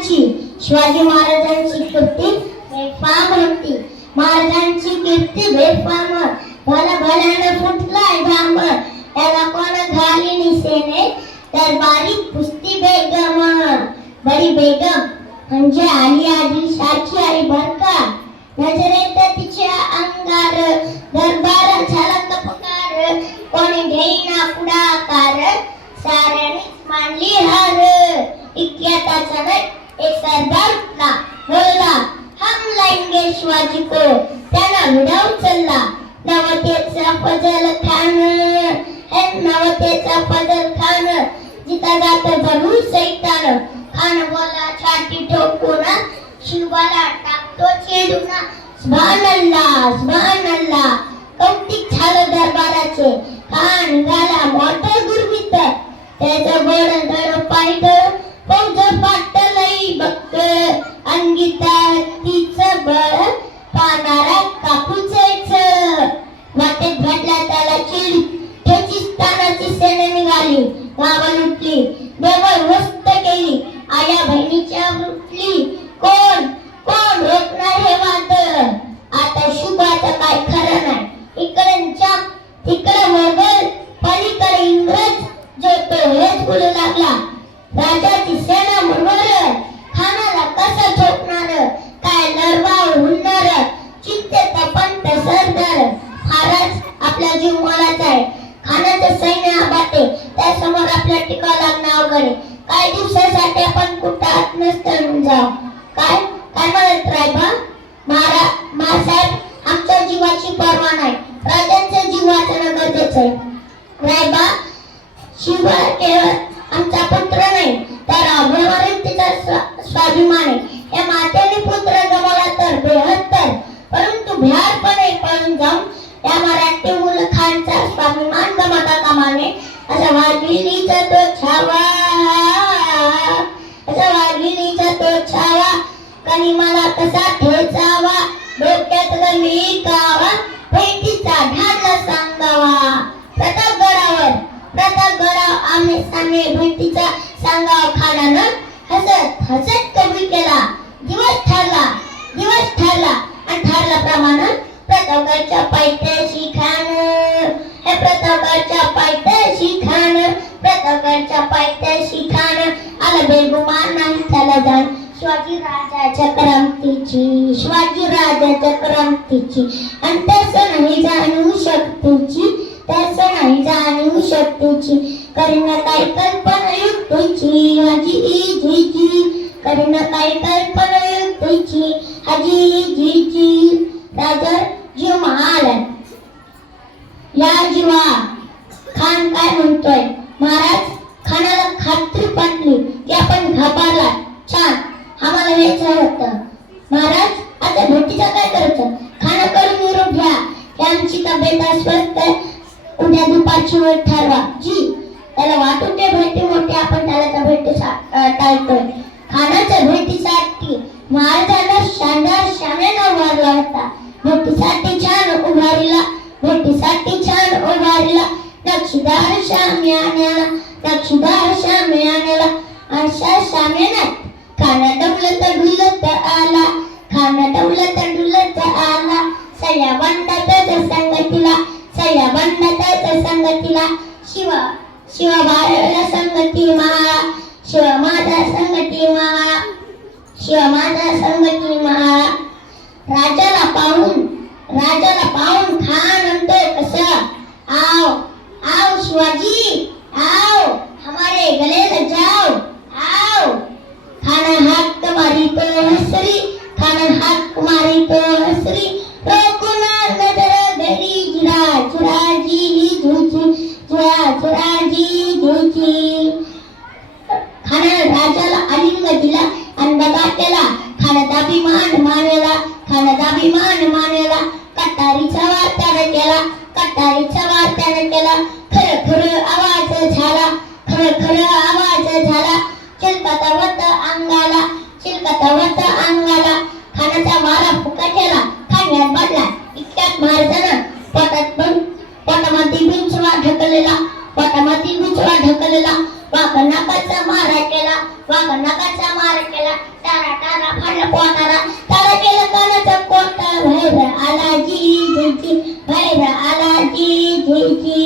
महाराजांची शिवाजी महाराजांची कीर्ती बेफाम होती. महाराजांची कीर्ती बेफाम, भला भल्यानं फुटलाय घाम, त्याला कोण घाली निसेने दरबारी कुस्ती बेगम. बडी बेगम म्हणजे आली आदिलशाची आई बरका. नजरेत तिच्या अंगार दरबार झाला कपकार, कोणी घेईना पुढाकार, साऱ्याने मांडली हार. इतिहासाचा एक सरदार उठला, बोलला हम लाएंगे शिवाजी को, त्याला विडा उचलला. नवतेचा फजल खान, हे नवतेचा फजल खान, जिता जात जरूर सैतान. खान बोला छाती ठोकून, शिवाला टाकतो छेडून. सुभानअल्लाह सुभानअल्लाह. कौतिक झालं दरबाराचे. खान निघाला मोठा गुरमीत, त्याचं गोड धड पाहिलं फौज पाटलई बक्क. अंगीता तिचं बळ पानारा कापूचेच. वाटेत भेटला त्याला चिड, त्याची स्थानाची सेना निघाली. गावा लुटली, देवळ वस्त केली, आया बहिणीच्या लुटली. कोण कोण रोखणार हे वाद? आता शुभाचं काय खरं नाही. इकडच्या तिकडे मोगल, पलीकडे इंग्रज, जो तो हेच बोलू लागला. राजाची सेना म्हणवर, खानाला कसं झोपणार? काय नरवाळ हुनणार? चिंतेत पंत सरदार, महाराज आपला जीव मोलाचा आहे. खानाचं सैन्य आबाटे, त्यासमोर आपल्या टिकाव लागणं अवघड आहे. काही दिवसासाठी आपण कुठात नसतं जाऊ. काय काय म्हणत रायबा? महासाहेब, आमच्या जीवाची पर्वा नाही, राजांचा जीव वाचणं गरजेचं आहे. रायबा, शिवा केवळ आमचा पुत्र नाही, तर अभयवरील तिचा स्वाभिमान आहे. या मातेने पुत्र गमावला तर बेहत्तर, परंतु भ्यारपणे पळून जाऊन या मराठी मुलखांचा स्वाभिमान गमावता कामा नये. असा वाघिणीचा तो छावा, असा वाघिणीचा तो छावा, कणी मला कसा ठेचावा, डोक्यात गमी कावा, भेटीचा ढाला सांगावा. प्रतापगडावर आम्ही सामे भेटीचा सांगावा. खानानं हसत हसत कबूल केला. दिवस ठरला आणि ठरल्याप्रमाणे प्रतापगडच्या पायथ्याशी खान, हे प्रतापगडच्या पायथ्याशी खान, प्रतापगडच्या पायथ्याशी खान. आला बेगुमान नाही त्याला जाण. शिवाजी राजाच्या क्रांतीची, शिवाजी राजाच्या क्रांतीची, आणि तसं नाही जाणू शक्तीची, तसं नाही जाणू शक्तीची. करीन काय कल्पना युक्तीची, हाजीजीची, करीन काय कल्पना युक्तीची, हाजीजीची. राजा जीव महाल या जीवा. खान काय म्हणतोय? महाराज, खानाला खात्री पटली की आपण घाबरला. छान, आम्हाला हेच होतं. महाराज, आता भेटीचं काय करायचं? खाना करून निरोप घ्या की आमची तब्येत अस्वस्थ आहे, उद्या दुपारची वेळ ठरवा. जी त्याला वाटून ते भेटी मोठी, आपण त्याला भेटी टाळतोय. खानाच्या भेटीसाठी महाराजांना शानदार शामेनं उभारला होता. भेटीसाठी छान उभारीला, भेटीसाठी छान उभारीला. नक्षीदार शाम्यान्याला, नक्षीदार शाम्यान्याला. अशा शाम्यानात खाना डुलत डुलत आला, खाना डुलत डुलत आला. सया बंडाच्या संगतीला, सया बंडाच्या संगतीला. शिवा बाळाला संगती माळा, शिवा माझा संगती माळा, शिवा माझा संगती माळा. राजाला पाहून खान म्हणतोय कसा? आओ आओ शिवाजी, आओ हमारे गले लग जाओ, आओ. खाना हाथ मारी तो हसरी, खाना हाथ मारी तो हसरी. रोकुना नजर धरी, जुरा जुराजी झुची, जुरा जुराजी झुची. खाना राजाला आलिंग दिला आणि दगा केला. खानाचा अभिमान मानला, खानाचा अभिमान मानला. कटारीचा वार त्याने केला, कटारीचा वार त्याने केला. खरं खरं आवाज झाला, खरं खरं आवाज झाला. चिलकतावत अंगाला, चिलकतावत अंगाला. खानाचा वारा फुकाटेला, खाण्यात बदला. इतक्यात महाराजानं पोटामध्ये बिंचवा ढकललेला, पोटामध्ये बिंचवा ढकललेला. वाघ नाकाचा मारा केला, वाघ नाकाचा त्याला मार केला टारा टारा फाडला पोटारा टारा केला कानाचा कोटा भैर आलाजी झिची भैर आलाजी झिची